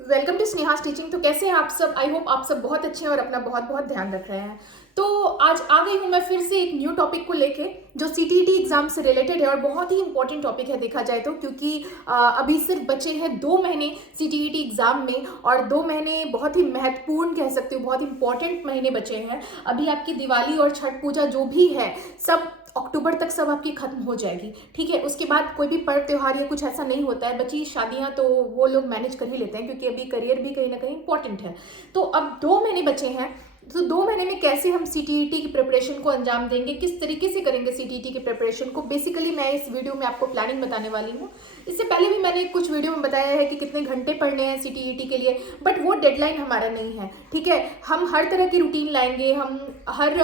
Welcome to स्नेहास teaching. तो कैसे हैं आप सब? आई होप आप सब बहुत अच्छे हैं और अपना बहुत बहुत ध्यान रख रहे हैं। तो आज आ गई हूं मैं फिर से एक न्यू टॉपिक को लेके जो सीटीईटी एग्जाम से रिलेटेड है और बहुत ही इंपॉर्टेंट टॉपिक है देखा जाए तो, क्योंकि अभी सिर्फ बचे हैं 2 महीने सीटीईटी एग्जाम में और 2 महीने बहुत ही महत्वपूर्ण कह सकते हो, बहुत इंपॉर्टेंट महीने बचे हैं। अभी आपकी दिवाली और छठ पूजा जो भी है सब अक्टूबर तक सब आपकी खत्म हो जाएगी, ठीक है। उसके बाद कोई भी पर्व त्योहार या कुछ ऐसा नहीं होता है, बची शादियां तो वो लोग मैनेज कर ही लेते हैं क्योंकि अभी करियर भी कहीं ना कहीं इंपॉर्टेंट है। तो अब 2 महीने बचे हैं, तो 2 महीने में कैसे हम सीटीईटी की प्रिपरेशन को अंजाम देंगे, किस तरीके से करेंगे सीटीईटी की प्रिपरेशन को, बेसिकली मैं इस वीडियो में आपको प्लानिंग बताने वाली हूँ। इससे पहले भी मैंने कुछ वीडियो में बताया है कि कितने घंटे पढ़ने हैं सीटीईटी के लिए, बट वो डेडलाइन हमारा नहीं है, ठीक है। हम हर तरह की रूटीन लाएंगे, हम हर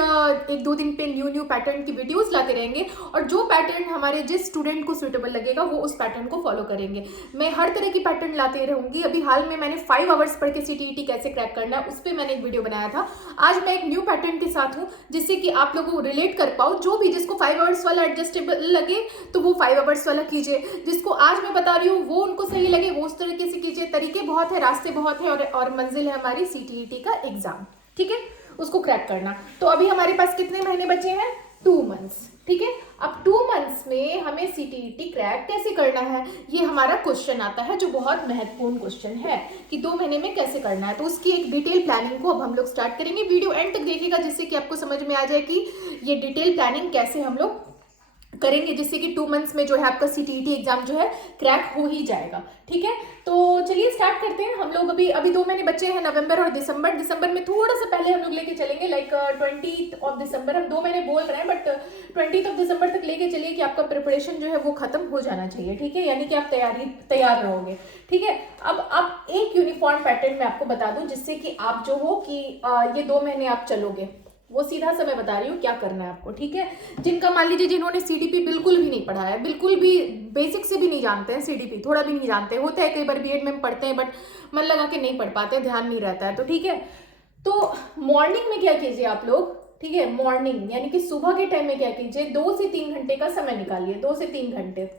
1-2 दिन पे न्यू न्यू पैटर्न की वीडियोस लाते रहेंगे और जो पैटर्न हमारे जिस स्टूडेंट को सूटेबल लगेगा वो उस पैटर्न को फॉलो करेंगे। मैं हर तरह की पैटर्न लाते रहूंगी। अभी हाल में मैंने 5 आवर्स पढ़ के सीटीईटी कैसे क्रैक करना है उस पर मैंने एक वीडियो बनाया था। आज मैं एक न्यू पैटर्न के साथ हूँ जिससे कि आप लोगों को रिलेट कर पाओ। जो भी जिसको 5 आवर्स वाला एडजस्टेबल लगे तो वो 5 आवर्स वाला कीजिए, जिसको आज मैं बता रही हूँ वो उनको सही लगे वो उस तरीके से कीजिए। तरीके बहुत है, रास्ते बहुत है और मंजिल है हमारी सीटीईटी का एग्जाम, ठीक है, उसको क्रैक करना। तो अभी हमारे पास कितने महीने बचे हैं? 2 मंथ्स, ठीक है। अब 2 मंथ्स में हमें सीटीईटी क्रैक कैसे करना है, ये हमारा क्वेश्चन आता है जो बहुत महत्वपूर्ण क्वेश्चन है कि 2 महीने में कैसे करना है। तो उसकी एक डिटेल प्लानिंग को अब हम लोग स्टार्ट करेंगे। वीडियो एंड तक देखिएगा जिससे कि आपको समझ में आ जाए कि ये डिटेल प्लानिंग कैसे हम लोग करेंगे, जिससे कि 2 मंथ्स में जो है आपका सीटीईटी एग्जाम जो है क्रैक हो ही जाएगा, ठीक है। तो चलिए स्टार्ट करते हैं हम लोग। अभी अभी 2 महीने बच्चे हैं, नवंबर और दिसंबर। दिसंबर में थोड़ा सा पहले हम लोग लेके चलेंगे, लाइक 20 ऑफ दिसंबर। हम 2 महीने बोल रहे हैं बट 20 ऑफ दिसंबर तक लेके चलिए कि आपका प्रिपरेशन जो है वो खत्म हो जाना चाहिए, ठीक है, यानी कि आप तैयार रहोगे, ठीक है। अब एक यूनिफॉर्म पैटर्न में आपको बता दूं जिससे कि आप जो हो कि ये 2 महीने आप चलोगे, वो सीधा सा मैं बता रही हूँ क्या करना है आपको, ठीक है। जिनका मान लीजिए जिन्होंने सीडीपी बिल्कुल भी नहीं पढ़ा है, बिल्कुल भी बेसिक से भी नहीं जानते हैं, सीडीपी थोड़ा भी नहीं जानते, होता है कई बार बीएड में हम पढ़ते हैं बट मन लगा के नहीं पढ़ पाते, ध्यान नहीं रहता है, तो ठीक है। तो मॉर्निंग में क्या कीजिए आप लोग, ठीक है, मॉर्निंग यानी कि सुबह के टाइम में क्या कीजिए, 2 से 3 घंटे का समय निकालिए, 2 से 3 घंटे।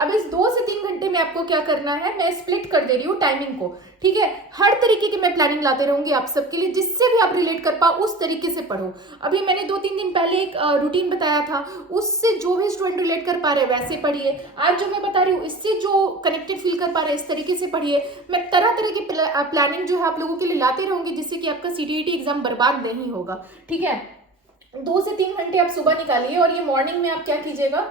अब इस 2 से 3 घंटे में आपको क्या करना है, मैं स्प्लिट कर दे रही हूँ टाइमिंग को, ठीक है। हर तरीके की मैं प्लानिंग लाते रहूंगी आप सबके लिए, जिससे भी आप रिलेट कर पाओ उस तरीके से पढ़ो। अभी मैंने 2-3 दिन पहले एक रूटीन बताया था, उससे जो भी स्टूडेंट रिलेट कर पा रहे वैसे पढ़िए। आज जो मैं बता रही हूँ इससे जो कनेक्टेड फील कर पा रहे इस तरीके से पढ़िए। मैं तरह तरह की प्लानिंग जो है आप लोगों के लिए लाते रहूंगी जिससे कि आपका सीटीईटी एग्जाम बर्बाद नहीं होगा, ठीक है। 2 से 3 घंटे आप सुबह निकालिए और ये मॉर्निंग में आप क्या कीजिएगा,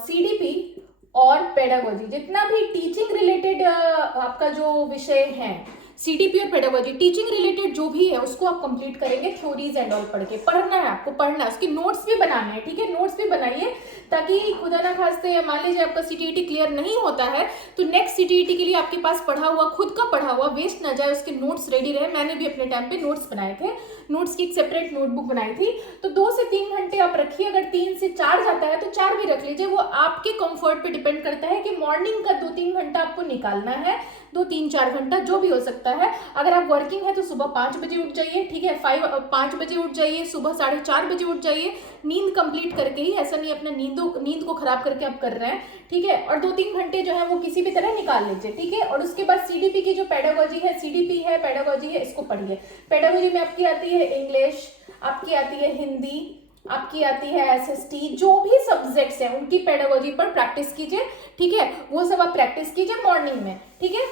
सीडीपी और पेडागोजी, जितना भी टीचिंग रिलेटेड आपका जो विषय है, सीडीपी और पेडागोजी टीचिंग रिलेटेड जो भी है उसको आप कंप्लीट करेंगे, थ्योरीज एंड ऑल पढ़ के। पढ़ना है आपको, पढ़ना है, उसकी नोट्स भी बनाने हैं, ठीक है, नोट्स भी बनाइए ताकि खुदा ना खास्ते मान लीजिए आपका सीटीईटी क्लियर नहीं होता है तो नेक्स्ट सीटीईटी के लिए आपके पास पढ़ा हुआ, खुद का पढ़ा हुआ वेस्ट ना जाए, उसके नोट्स रेडी रहे। मैंने भी अपने टाइम पे नोट्स बनाए थे, नोट्स की एक सेपरेट नोटबुक बनाई थी। तो 2 से 3 घंटे आप रखिए, अगर 3 से 4 जाता है तो 4 भी रख लीजिए, वो आपके कंफर्ट पे डिपेंड करता है कि मॉर्निंग का 2-3 घंटा आपको निकालना है, 2-3-4 घंटा जो भी हो सकता है। अगर आप वर्किंग है तो सुबह 5 बजे उठ जाइए, ठीक है, 5 बजे उठ जाइए, सुबह 4:30 बजे उठ जाइए, नींद कंप्लीट करके ही, ऐसा नहीं अपना नींद को खराब करके आप कर रहे हैं, ठीक है। और 2-3 घंटे जो है वो किसी भी तरह निकाल लीजिए, ठीक है। और उसके बाद सीडीपी की जो पेडागोजी है, सीडीपी है, पेडागोजी है, इसको पढ़िए। पेडागोजी में आपकी आती है इंग्लिश, आपकी आती है हिंदी, आपकी आती है एसएसटी, जो भी सब्जेक्ट्स हैं उनकी पेडागोजी पर प्रैक्टिस कीजिए, ठीक है, वो सब आप प्रैक्टिस कीजिए मॉर्निंग में, ठीक है।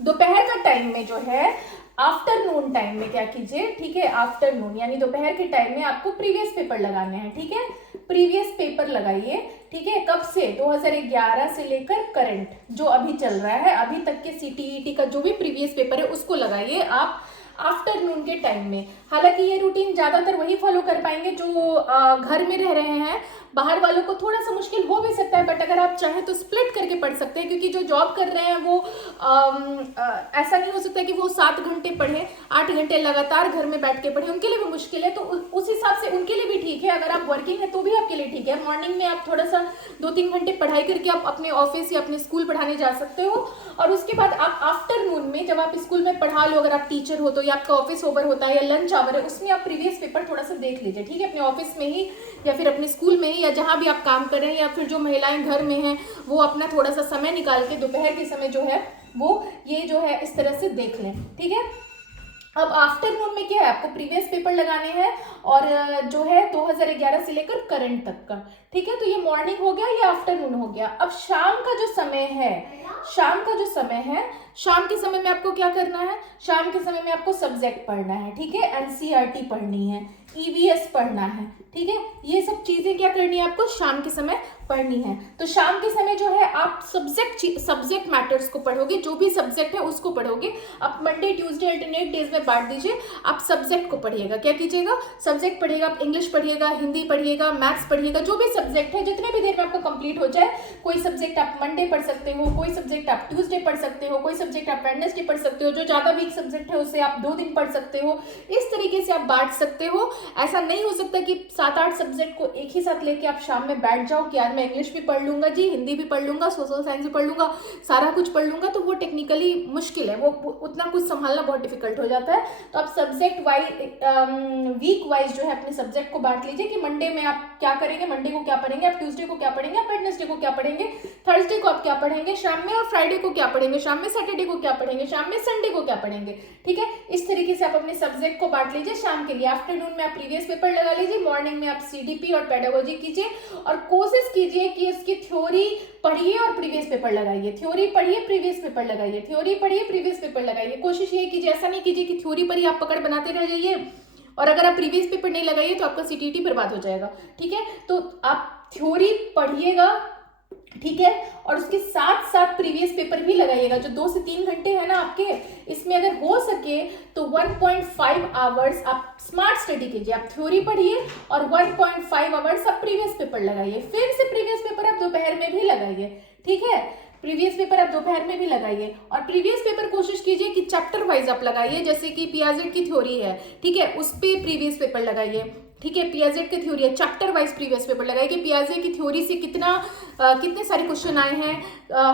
दोपहर का टाइम में जो है, आफ्टरनून टाइम में क्या कीजिए, ठीक है, आफ्टरनून यानी दोपहर के टाइम में आपको प्रीवियस पेपर लगाने हैं, ठीक है, प्रीवियस पेपर लगाइए, ठीक है। कब से? 2011 से लेकर करंट जो अभी चल रहा है, अभी तक के सीटीईटी का जो भी प्रीवियस पेपर है उसको लगाइए आप आफ्टरनून के टाइम में। हालांकि ये रूटीन ज्यादातर वही फॉलो कर पाएंगे जो घर में रह रहे हैं, बाहर वालों को थोड़ा सा मुश्किल हो भी सकता है, बट अगर आप चाहें तो स्प्लिट करके पढ़ सकते हैं, क्योंकि जो जॉब कर रहे हैं वो ऐसा नहीं हो सकता कि वो 7 घंटे पढ़े, 8 घंटे लगातार घर में बैठ के पढ़े, उनके लिए भी मुश्किल है। तो उस हिसाब से उनके लिए भी ठीक है, अगर आप वर्किंग है तो भी आपके लिए ठीक है। मॉर्निंग में आप थोड़ा सा 2-3 घंटे पढ़ाई करके आप अपने ऑफिस या अपने स्कूल पढ़ाने जा सकते हो, और उसके बाद आप आफ्टरनून में जब आप स्कूल में पढ़ा लो, अगर आप टीचर हो तो, या आपका ऑफिस ओवर होता है या लंच आवर है, उसमें आप प्रीवियस पेपर थोड़ा सा देख लीजिए, ठीक है, अपने ऑफिस में ही या फिर अपने स्कूल में ही या जहाँ भी आप काम कर रहे हैं, या फिर जो महिलाएं घर में हैं वो अपना थोड़ा सा समय निकाल के दोपहर के समय जो है वो ये जो है इस तरह से देख लें, ठीक है। अब आफ्टरनून में क्या है, आपको प्रीवियस पेपर लगाने हैं और जो है 2011 से लेकर करंट तक का, ठीक है। तो ये मॉर्निंग हो गया, ये आफ्टरनून हो गया। अब शाम का जो समय है, शाम का जो समय है, शाम के समय में आपको क्या करना है, शाम के समय में आपको सब्जेक्ट पढ़ना है, ठीक है। एनसीईआरटी पढ़नी है, ईवीएस पढ़ना है, ठीक है। ये सब चीजें क्या करनी है आपको शाम के समय पढ़नी है। तो शाम के समय जो है आप सब्जेक्ट मैटर्स को पढ़ोगे, जो भी सब्जेक्ट है उसको पढ़ोगे। आप मंडे ट्यूसडे अल्टरनेट डेज में बांट दीजिए, आप सब्जेक्ट को पढ़िएगा। क्या कीजिएगा, सब्जेक्ट पढ़िएगा, आप इंग्लिश पढ़िएगा, हिंदी पढ़िएगा, मैथ्स पढ़िएगा, जो भी सब्जेक्ट है जितने भी देर में आपको कंप्लीट हो जाए। कोई सब्जेक्ट आप मंडे पढ़ सकते हो, कोई सब्जेक्ट आप ट्यूसडे पढ़ सकते हो, कोई सब्जेक्ट आप वेडनेसडे पढ़ सकते हो, जो ज्यादा वीक सब्जेक्ट है उसे आप 2 दिन पढ़ सकते हो। इस तरीके से आप बांट सकते हो। ऐसा नहीं हो सकता कि 7-8 सब्जेक्ट को एक ही साथ लेके आप शाम में बैठ जाओ कि यार मैं इंग्लिश भी पढ़ लूंगा जी, हिंदी भी पढ़ लूंगा, सोशल साइंस भी पढ़ लूंगा, सारा कुछ पढ़ लूंगा। तो वो टेक्निकली मुश्किल है, वो उतना कुछ संभालना बहुत डिफिकल्ट हो जाता है। तो आप सब्जेक्ट वाइज वीक वाइज जो है अपने सब्जेक्ट को बांट लीजिए कि मंडे में आप क्या करेंगे, मंडे को क्या पढ़ेंगे, आप ट्यूसडे को क्या पढ़ेंगे, आप वेडनेसडे को क्या पढ़ेंगे, थर्सडे को आप क्या पढ़ेंगे शाम में, और फ्राइडे को क्या पढ़ेंगे शाम में, सैटरडे को क्या पढ़ेंगे शाम में, संडे को क्या पढ़ेंगे, ठीक है। इस तरीके से आप अपने सब्जेक्ट को बांट लीजिए शाम के लिए। आफ्टरनून में आप प्रीवियस पेपर लगा लीजिए, मॉर्निंग में आप सीडीपी और पेडागोजी कीजिए और कोशिश कीजिए कि इसकी थ्योरी पढ़िए और प्रीवियस पेपर लगाइए, थ्योरी पढ़िए प्रीवियस पेपर लगाइए, थ्योरी पढ़िए प्रीवियस पेपर लगाइए। कोशिश ये कीजिए, ऐसा नहीं कीजिए कि थ्योरी पर ही आप पकड़ बनाते रह जाइए और अगर आप प्रीवियस पेपर नहीं लगाइए तो आपका सीटीटी बर्बाद हो जाएगा, ठीक है। तो आप थ्योरी पढ़िएगा, ठीक है, और उसके साथ साथ प्रीवियस पेपर भी लगाइएगा। जो 2 से 3 घंटे है ना आपके, इसमें अगर हो सके तो 1.5 आवर्स आप स्मार्ट स्टडी कीजिए। आप थ्योरी पढ़िए और 1.5 आवर्स आप प्रीवियस पेपर लगाइए। फिर से प्रीवियस पेपर आप दोपहर में भी लगाइए, ठीक है। प्रीवियस पेपर आप दोपहर में भी लगाइए और प्रीवियस पेपर कोशिश कीजिए कि चैप्टर वाइज आप लगाइए। जैसे कि पियाजेट की थ्योरी है, ठीक है, उस पे प्रीवियस पेपर लगाइए, ठीक है। पियाजेट की थ्योरी है, चैप्टर वाइज प्रीवियस पेपर लगाइए कि पियाजे की थ्योरी से कितने सारे क्वेश्चन आए हैं,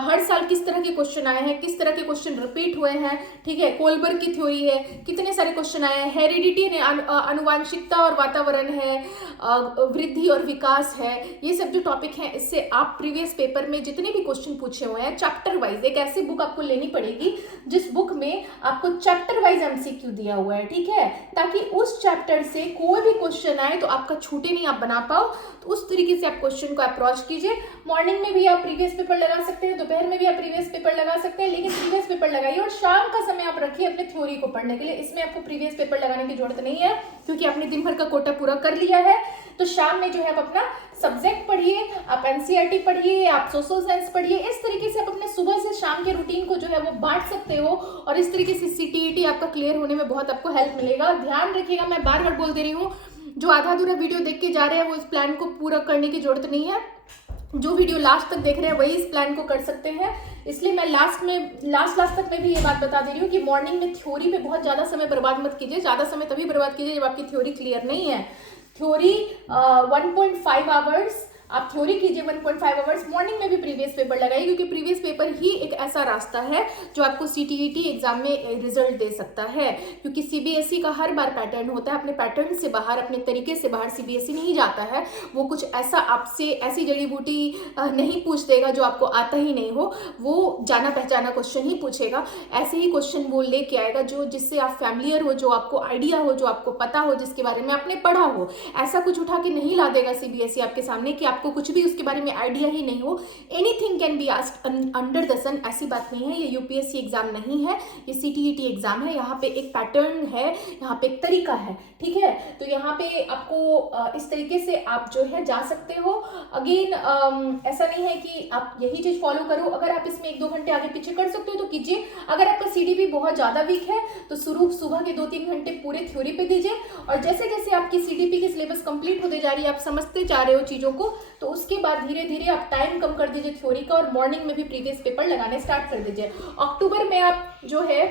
हर साल किस तरह के क्वेश्चन आए हैं, किस तरह के क्वेश्चन रिपीट हुए हैं, ठीक है। कोलबर्ग की थ्योरी है, कितने सारे क्वेश्चन आए हैं। हेरिडिटी ने अनुवांशिकता और वातावरण है, वृद्धि और विकास है, ये सब जो टॉपिक हैं इससे आप प्रीवियस पेपर में जितने भी क्वेश्चन पूछे हुए हैं चैप्टर वाइज, एक ऐसी बुक आपको लेनी पड़ेगी जिस बुक में आपको चैप्टर वाइज एमसीक्यू दिया हुआ है, ठीक है, ताकि उस चैप्टर से कोई भी क्वेश्चन आए तो आपका छूटे नहीं, आप बना पाओ। तो उस तरीके से आप क्वेश्चन को अप्रोच कीजिए। मॉर्निंग में भी आप प्रीवियस पेपर लगा सकते हैं, दोपहर में भी आप प्रीवियस पेपर लगा सकते हैं, लेकिन प्रीवियस पेपर लगाइए और शाम का समय आप रखिए अपने थ्योरी को पढ़ने के लिए। इसमें आपको प्रीवियस पेपर लगाने की जरूरत नहीं है क्योंकि आपने दिन भर का कोटा पूरा कर लिया है। तो शाम में जो है आप अपना सब्जेक्ट पढ़िए, आप एनसीईआरटी पढ़िए, आप सोशल साइंस पढ़िए। इस तरीके से आप अपने सुबह से शाम के रूटीन को जो है वो बांट सकते हो और इस तरीके से सीटीईटी आपका क्लियर होने में बहुत आपको हेल्प मिलेगा। ध्यान रखिएगा, मैं बार बार बोल दे रही हूँ, जो आधा अधूरा वीडियो देख के जा रहे हैं वो इस प्लान को पूरा करने की जरूरत नहीं है। जो वीडियो लास्ट तक देख रहे हैं वही इस प्लान को कर सकते हैं। इसलिए मैं लास्ट तक मैं भी ये बात बता दे रही हूँ कि मॉर्निंग में थ्योरी पे बहुत ज़्यादा समय बर्बाद मत कीजिए। ज़्यादा समय तभी बर्बाद कीजिए जब आपकी थ्योरी क्लियर नहीं है। थ्योरी 1.5 आवर्स आप थ्योरी कीजिए, 1.5 आवर्स। मॉर्निंग में भी प्रीवियस पेपर लगाइए क्योंकि प्रीवियस पेपर ही एक ऐसा रास्ता है जो आपको सीटीईटी एग्जाम में रिजल्ट दे सकता है। क्योंकि सीबीएसई का हर बार पैटर्न होता है, अपने पैटर्न से बाहर, अपने तरीके से बाहर सीबीएसई नहीं जाता है। वो कुछ ऐसा आपसे ऐसी जड़ी बूटी नहीं पूछ देगा जो आपको आता ही नहीं हो, वो जाना पहचाना क्वेश्चन ही पूछेगा। ऐसे ही क्वेश्चन वो लेके आएगा जो जिससे आप फैमिलियर हो, जो आपको आइडिया हो, जो आपको पता हो, जिसके बारे में आपने पढ़ा हो। ऐसा कुछ उठा के नहीं ला देगा सीबीएसई आपके सामने कि आपको कुछ भी उसके बारे में आइडिया ही नहीं हो। Anything can be asked under the sun, ऐसी बात नहीं है। ये यूपीएससी एग्जाम नहीं है, ये सीटीईटी एग्जाम है। यहाँ पे एक पैटर्न है, यहाँ पे एक तरीका है, ठीक है। तो यहाँ पे आपको इस तरीके से आप जो है जा सकते हो। अगेन ऐसा नहीं है कि आप यही चीज फॉलो करो। अगर आप इसमें 1-2 घंटे आगे पीछे कर सकते हो तो कीजिए। अगर आपका सीडीपी बहुत ज्यादा वीक है तो सुबह के 2-3 घंटे पूरे थ्योरी पे दीजिए और जैसे जैसे आपकी सीडीपी की सिलेबस कंप्लीट होते जा रही है, आप समझते जा रहे हो चीजों को, तो उसके बाद धीरे धीरे आप टाइम कम कर दीजिए थ्योरी का और मॉर्निंग में भी प्रीवियस पेपर लगाने स्टार्ट कर दीजिए। अक्टूबर में आप जो है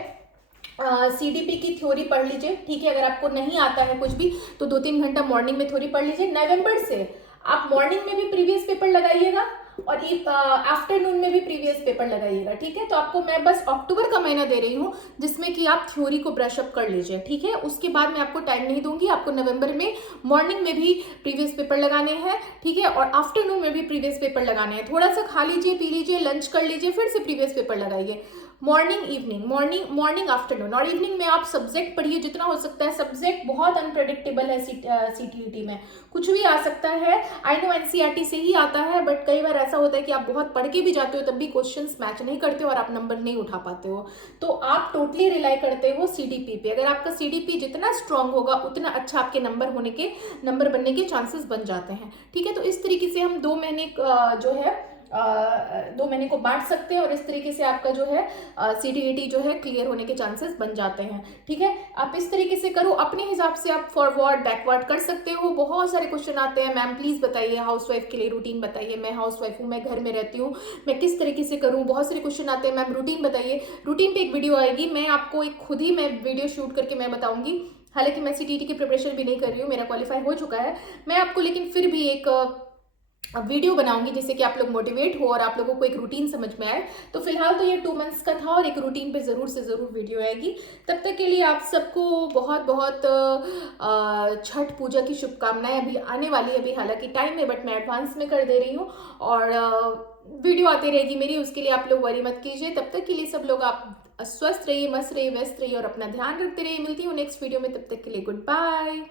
सीडीपी की थ्योरी पढ़ लीजिए, ठीक है। अगर आपको नहीं आता है कुछ भी तो 2-3 घंटा मॉर्निंग में थ्योरी पढ़ लीजिए। नवंबर से आप मॉर्निंग में भी प्रीवियस पेपर लगाइएगा और आफ्टरनून में भी प्रीवियस पेपर लगाइएगा, ठीक है। तो आपको मैं बस अक्टूबर का महीना दे रही हूँ जिसमें कि आप थ्योरी को ब्रश अप कर लीजिए, ठीक है। उसके बाद मैं आपको टाइम नहीं दूंगी, आपको नवंबर में मॉर्निंग में भी प्रीवियस पेपर लगाने हैं, ठीक है, और आफ्टरनून में भी प्रीवियस पेपर लगाने हैं। थोड़ा सा खा लीजिए, पी लीजिए, लंच कर लीजिए, फिर से प्रीवियस पेपर लगाइए। मॉर्निंग इवनिंग, मॉर्निंग आफ्टरनून, और इवनिंग में आप सब्जेक्ट पढ़िए जितना हो सकता है। सब्जेक्ट बहुत अनप्रेडिक्टेबल है सीटीईटी में, कुछ भी आ सकता है। आई नो एनसीईआरटी से ही आता है, बट कई बार ऐसा होता है कि आप बहुत पढ़ के भी जाते हो तब भी क्वेश्चंस मैच नहीं करते और आप नंबर नहीं उठा पाते हो। तो आप टोटली रिलाई करते हो सीडीपी पे। अगर आपका सीडीपी जितना स्ट्रांग होगा उतना अच्छा आपके नंबर बनने के चांसेस बन जाते हैं, ठीक है। तो इस तरीके से हम 2 महीने जो है 2 महीने को बांट सकते हैं और इस तरीके से आपका जो है सीटीईटी जो है क्लियर होने के चांसेस बन जाते हैं, ठीक है। आप इस तरीके से करो, अपने हिसाब से आप फॉरवर्ड बैकवर्ड कर सकते हो। बहुत सारे क्वेश्चन आते हैं, मैम प्लीज बताइए, हाउसवाइफ के लिए रूटीन बताइए। मैं हाउसवाइफ हूँ, मैं घर में रहती हूँ, मैं किस तरीके से करूँ। बहुत सारे क्वेश्चन आते हैं, मैम रूटीन बताइए। रूटीन पे एक वीडियो आएगी, मैं आपको एक खुद ही मैं वीडियो शूट करके मैं बताऊंगी। हालांकि मैं सीटीईटी की प्रिपरेशन भी नहीं कर रही हूँ, मेरा क्वालिफाई हो चुका है। मैं आपको लेकिन फिर भी एक वीडियो बनाऊंगी जिससे कि आप लोग मोटिवेट हो और आप लोगों को एक रूटीन समझ में आए। तो फिलहाल तो ये 2 मंथ्स का था और एक रूटीन पे ज़रूर से ज़रूर वीडियो आएगी। तब तक के लिए आप सबको बहुत बहुत छठ पूजा की शुभकामनाएं। अभी आने वाली है, अभी हालांकि टाइम है बट मैं एडवांस में कर दे रही हूँ, और वीडियो आती रहेगी मेरी, उसके लिए आप लोग वरी मत कीजिए। तब तक के लिए सब लोग आप स्वस्थ रहिए, मस्त रहिए, व्यस्त रहिए और अपना ध्यान रखते रहिए। मिलती हूँ नेक्स्ट वीडियो में, तब तक के लिए गुड बाय।